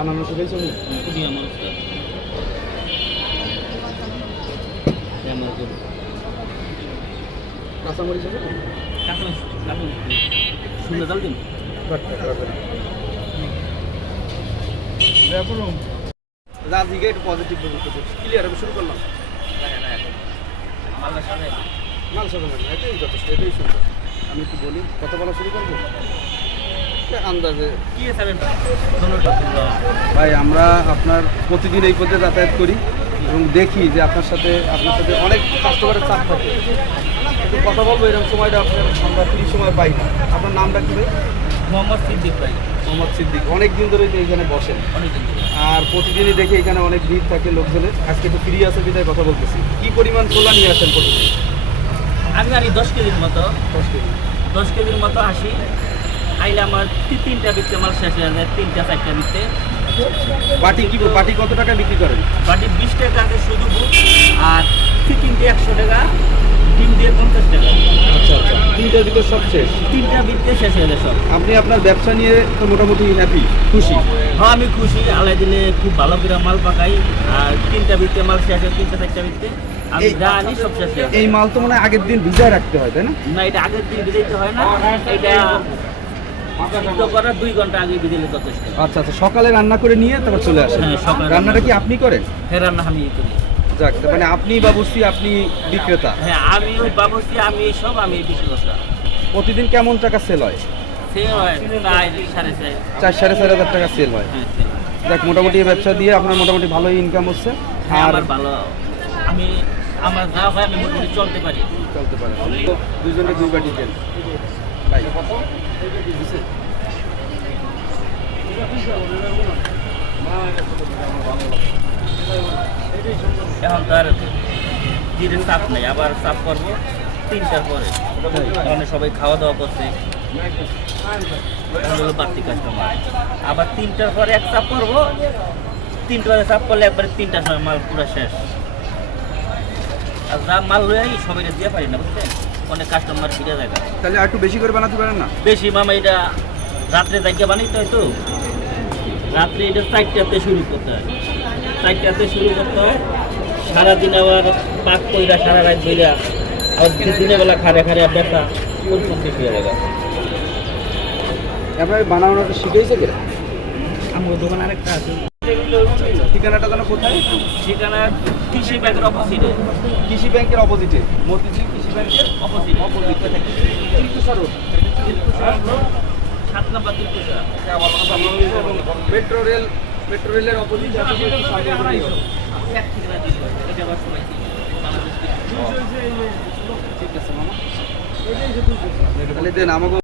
বানানো শিখেছো নি? খুবই আমার উস্তাদ। আমার গরু কাঁচামরিচ আছে না? কাঁচা সুন্দর জাল দিন। রাজিকে একটু পজিটিভ বলতে ক্লিয়ার আমি শুরু করলাম। মালদার সাথে মাল সাথে এটাই যথেষ্ট, এটাই সুন্দর। আমি একটু বলি কত বলা শুরু করবো আন্দাজে। কি হিসাবে ধন্যবাদ। ভাই আমরা আপনার প্রতিদিন এই পথে যাতায়াত করি এবং দেখি যে আপনার সাথে অনেক কাস্টমারের চাপ থাকে, একটু কথা বলবো এরকম সময়টা আপনার আমরা ফ্রি সময় পাই না। আপনার নামটা কি ভাই? মোহাম্মদ সিদ্দিক ভাই। মোহাম্মদ সিদ্দিক। অনেক দিন ধরে এইখানে বসেন অনেকদিন ধরে। আর প্রতিদিনই দেখি এখানে অনেক ভিড় থাকে লোকজনের। আজকে একটু ফ্রি আছে বিদায় কথা বলতেছি। কি পরিমাণ ছোলা নিয়ে আসেন প্রতিদিন? আমি আনি 10 কেজির মতো। 10 কেজি। 10 কেজির মতো আসি। আইলে আমার তিনটা বিকতে মাল শেষ হয়ে যায়, 3-4টা বিকতে। বাটি কত টাকা বিক্রি করেন? বাটি 20 টাকা আছে শুধু বুট, আর তিনটে 100 টাকা, ডিম দিয়ে 50 টাকা। আচ্ছা আচ্ছা, তিনটার ভিতর সব শেষ। 3টা বিকতে শেষ হয়ে যায় সব। আপনি আপনার ব্যবসা নিয়ে তো মোটামুটি হ্যাপি, খুশি? হ্যাঁ আমি খুশি। আলাই দিলে খুব ভালো করে মাল পাকাই, আর 3টা বিকতে মাল শেষ হয়, 3-4টা বিকতে আমি যা আনি সব শেষ হয়ে যায়। এই মাল তো মানে আগের দিন ভিজায় রাখতে হয় তাই না? না, এটা আগের দিন ভিজাইতে হয় না, এটা সিদ্ধ করার 2 ঘন্টা আগে ভিজাইলে যথেষ্ট। আচ্ছা আচ্ছা, সকালে রান্না করে নিয়ে তারপর চলে আসেন? হ্যাঁ, সকালে রান্নাটা কি আপনি করেন? হ্যাঁ, রান্না আমি করি। যাক, মানে আপনি বাবুর্চি, আপনি বিক্রেতা। হ্যাঁ, আমি ওই বাবুর্চি, আমি সব, আমি বিক্রি করতাম। প্রতিদিন কেমন টাকা সেল হয়? সে হয় 4-4.5। 4-4.5 হাজার টাকা সেল হয়। হ্যাঁ, যাক, মোটামুটি এই ব্যবসা দিয়ে আপনার মোটামুটি ভালোই ইনকাম হচ্ছে। হ্যাঁ, আর আমার ভালো, আমার যা হয় আমি মোটামুটি চলতে পারি। চলতে পারে। দুজনে 2 বাটি দেন ভাই। এখন তো আর ধীরে চাপ নেই, আবার চাপ করবো 3টার পরে, কারণ সবাই খাওয়া দাওয়া করছে, হলো বাড়তি কাস্টমার। আবার 3টার পরে এক চাপ করবো, 3টা বাজে চাপ করলে একবারে 3টার সময় মাল পুরো শেষ। আর যা মাল লয়ে আই সবাই দিয়ে পারি না, বুঝছেন, অনেক কাস্টমার ফিরে যায়। তাহলে আর একটু বেশি করে বানাতে পারেন না? বেশি মামা, এটা রাত্রে জায়গা বানাইতে হয় তো, রাত্রে এটা 4টাতে শুরু করতে হয়, 4টাতে শুরু করতে হয়। সারাদিন আবার পাক কইরা সারা রাত বইরা, আবার দিনের বেলা খারে খারে ব্যথা ওরকম বেশি হয়ে যায়। এবার বানানোটা শিখেছে কে? আমার দোকান আরেকটা আছে। ঠিকানাটা যেন কোথায়? ঠিকানা কৃষি ব্যাংকের অপোজিটে। কৃষি ব্যাংকের অপোজিটে, মতিঝিল কৃষি ব্যাংকের অপোজিটে অপোজিটে তিলকুচা রোড, 7 নম্বর তিলকুচা। মেট্রো রেলের অপোজিটে। এক ঠিকানা দিল, এটা আবার সবাই চিনে। বাংলাদেশ ঠিক আছে মামা, তাহলে দেন আমাকে।